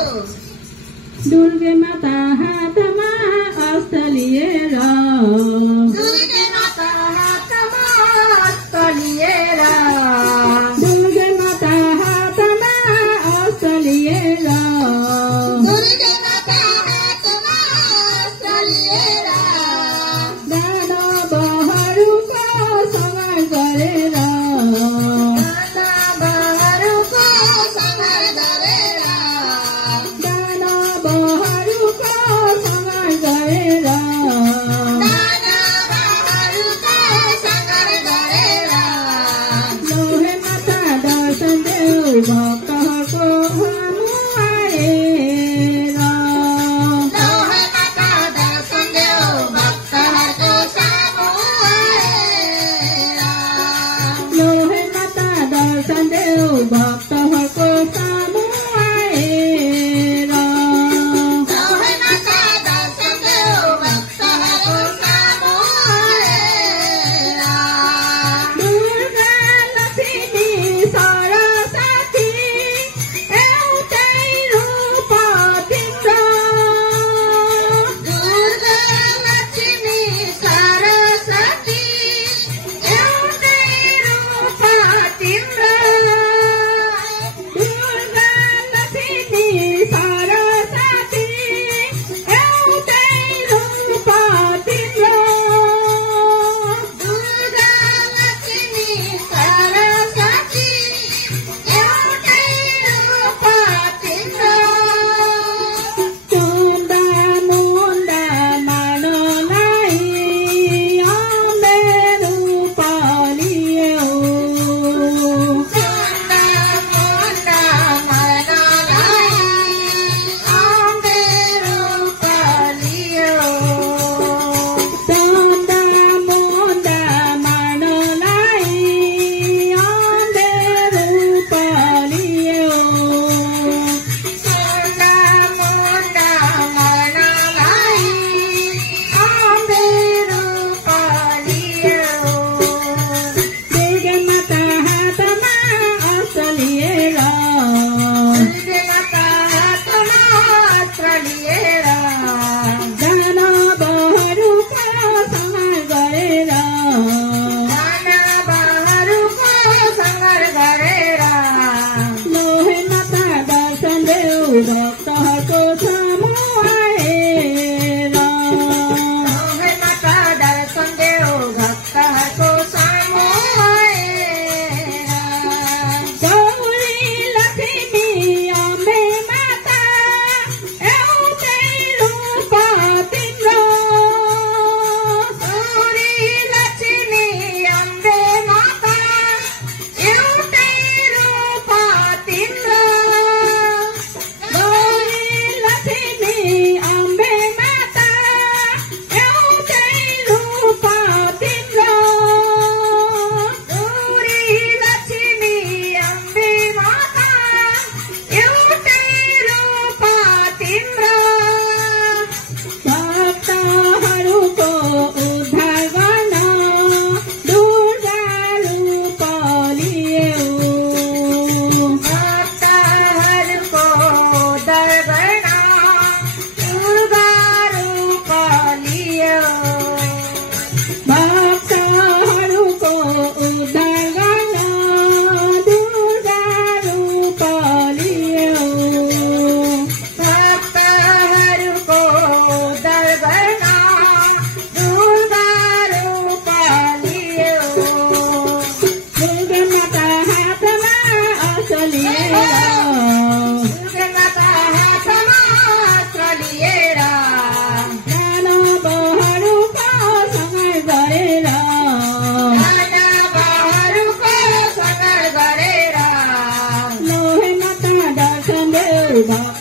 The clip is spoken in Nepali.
दुर्गे माता हातमा अस्त्र लिएर दुर्गे माता हातमा अस्त्र लिएर दुर्गे माता हातमा अस्त्र लिएर दुर्गे माता हातमा अस्त्र लिएर दानवहरूको संहार गरेर दानवहरूको संहार गरेर दानवहरूको संहार गरेर दानवहरूको संहार गरेर लोहे माता दर्शन देऊ भक्तहरूको हामु आएर लोहे माता दर्शन देऊ भक्तहरूको सामु आएर लोहे माता दर्शन देऊ भक्तहरूको सामु आएर लोहे माता दर्शन देऊ भक्तहरूको सामु आएर दुर्गा लक्ष्मी सरस्वती एउटै रूप तिम्रो दुर्गा लक्ष्मी सरस्वती एउटै रूप तिम्रो दुर्गा लक्ष्मी सरस्वती एउटै रूप तिम्रो दुर्गा लक्ष्मी सरस्वती एउटै रूप तिम्रो चुन्दा मुन्दा मानलाई अम्बे रूप लियो चन्दा मुन्डा मनलाई अम्बे रूप लियो चन्दा मुन्दा मानलाई अम्बे रूप लियो चन्दा मुन्डा मनलाई अम्बे रूप लियो दुर्गे माता हातमा अस्त्र लिएर दुर्गे माता हातमा अस्त्र लिएर दानवहरूको संहार गरेर दानवहरूको संहार गरेर लोहे माता दर्शन देऊ भक्तहरूको सामु आएर लोहे माता दर्शन देऊ भक्तहरूको सामु आएर गौरी लक्ष्मी अम्बे माता एउटै रूप तिम्रो गौरी लक्ष्मी अम्बे माता एउटै रूप तिम्रो गौरी लक्ष्मी अम्बे माता एउटै रूप तिम्रो गौरी लक्ष्मी अम्बे माता एउटै रूप तिम्रो भक्तहरूको उद्धार गर्न दुर्गा रूप लियो भक्तहरूको दर्शन दुर्गा रूप लियो भक्तहरूको उद्धार गर्न दुर्गा रूप लियो भक्तहरूको दर्शन दुर्गा रूप लियो दुर्गा माता हातमा अस्त्र लिएर दुर्गा माता हातमा अस्त्र लिएर दानवहरूको संहार गरेर दानवहरूको संहार गरेर लोहे माता दर्शन देऊ भक्त